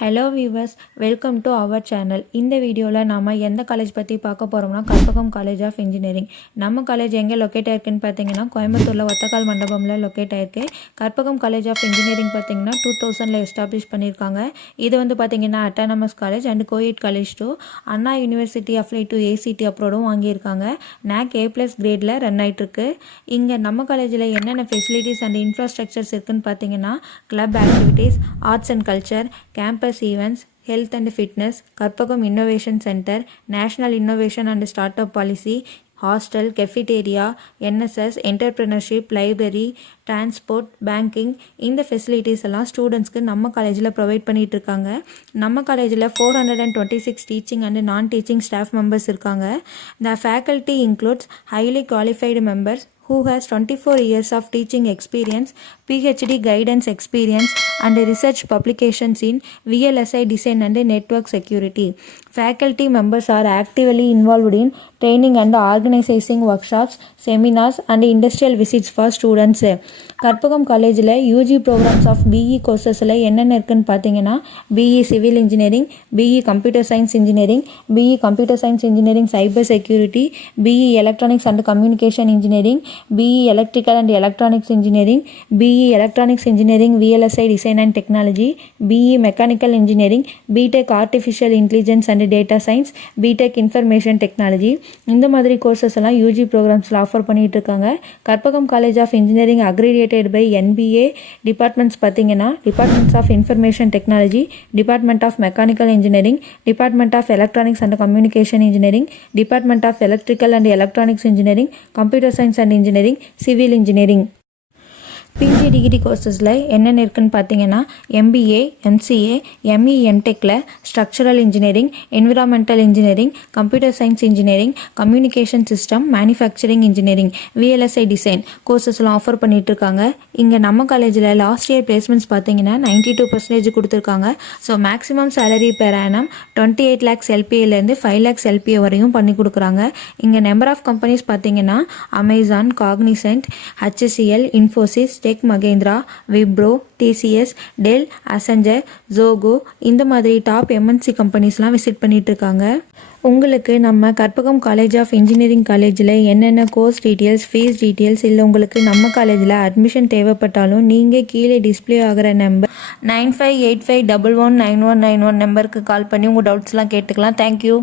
Hello viewers, welcome to our channel. இந்த வீடியோவில் நாம் எந்த காலேஜ் பற்றி பார்க்க போகிறோம்னா கற்பகம் காலேஜ் ஆஃப் இன்ஜினியரிங். நம்ம காலேஜ் எங்கே லொக்கேட் ஆயிருக்குன்னு பார்த்தீங்கன்னா கோயம்புத்தூரில் ஒத்தக்கால் மண்டபமில் லொக்கேட் ஆயிருக்கு. கற்பகம் காலேஜ் ஆஃப் இன்ஜினியரிங் பார்த்தீங்கன்னா 2000 எஸ்டாப்ளிஷ் பண்ணியிருக்காங்க. இது வந்து பார்த்தீங்கன்னா autonomous college and coed college too. Anna university apply to ஏசிடி அப்ரோடும் வாங்கியிருக்காங்க. NAC A+ கிரேடில் ரன் ஆகிட்டுருக்கு. இங்கே நம்ம காலேஜில் என்னென்ன ஃபெசிலிட்டிஸ் அண்ட் இன்ஃப்ராஸ்ட்ரக்சர்ஸ் இருக்குதுன்னு பார்த்தீங்கன்னா club activities, arts and culture, campus events, health and fitness, Karpagam innovation centre, national innovation and start up policy, hostel, cafeteria, NSS, entrepreneurship, library, transport, banking, இந்த facilities எல்லாம் ஸ்டூடெண்ட்ஸ்க்கு நம்ம காலேஜில் ப்ரொவைட் பண்ணிகிட்டு இருக்காங்க. நம்ம காலேஜில் 426 டீச்சிங் அண்ட் நான் டீச்சிங் ஸ்டாஃப் மெம்பர்ஸ் இருக்காங்க. த faculty includes highly qualified members who has 24 years of teaching experience, PhD guidance experience and research publications in VLSI design and network security. Faculty members are actively involved in training and organizing workshops, seminars and industrial visits for students. Karpagam காலேஜில் UG programmes of BE கோர்சஸில் என்னென்ன இருக்குன்னு பார்த்தீங்கன்னா BE civil engineering, BE computer science engineering, BE computer science engineering cyber security, BE electronics and communication engineering, BE Electrical and Electronics Engineering, BE Electronics Engineering VLSI Design and Technology, BE Mechanical Engineering, BTech Artificial Intelligence and Data Science, BTech Information Technology. இந்த மாதிரி courses எல்லாம் UG ப்ரோக்ராம்ஸில் offer பண்ணிகிட்டு இருக்காங்க. Karpagam college of engineering accredited by NBA. Departments பார்த்தீங்கன்னா departments of information technology, department of mechanical engineering, department of electronics and communication engineering, department of electrical and electronics engineering, computer science and engineering, civil engineering. PG degree கோர்சஸில் என்னென்ன இருக்குன்னு பார்த்தீங்கன்னா MBA, MCA, ME, MTechல structural engineering, environmental engineering, computer science engineering, communication system, manufacturing engineering, VLSI design கோர்சஸ்லாம் offer பண்ணிட்டு இருக்காங்க. இங்கே நம்ம காலேஜில் லாஸ்ட் இயர் பிளேஸ்மெண்ட்ஸ் பார்த்தீங்கன்னா 92% கொடுத்துருக்காங்க. So maximum salary per annum 28 lakhs LPAலேருந்து 5 lakhs LPA வரையும் பண்ணி கொடுக்குறாங்க. இங்கே நம்பர் ஆஃப் கம்பெனிஸ் பார்த்தீங்கன்னா Amazon, Cognizant, HCL, Infosys, Tech Mahindra, Wipro, TCS, Dell, Accenture, Zoho, இந்த மாதிரி டாப் MNC கம்பெனிஸ்லாம் விசிட் பண்ணிட்டு இருக்காங்க. உங்களுக்கு நம்ம கற்பகம் காலேஜ் ஆஃப் இன்ஜினியரிங் காலேஜில் என்னென்ன கோர்ஸ் டீட்டெயில்ஸ், ஃபீஸ் டீட்டெயில்ஸ், இல்லை உங்களுக்கு நம்ம காலேஜில் அட்மிஷன் தேவைப்பட்டாலும் நீங்கள் கீழே டிஸ்பிளே ஆகிற நம்பர் 9585119191 நம்பருக்கு கால் பண்ணி உங்கள் டவுட்ஸ்லாம் கேட்டுக்கலாம். தேங்க்யூ.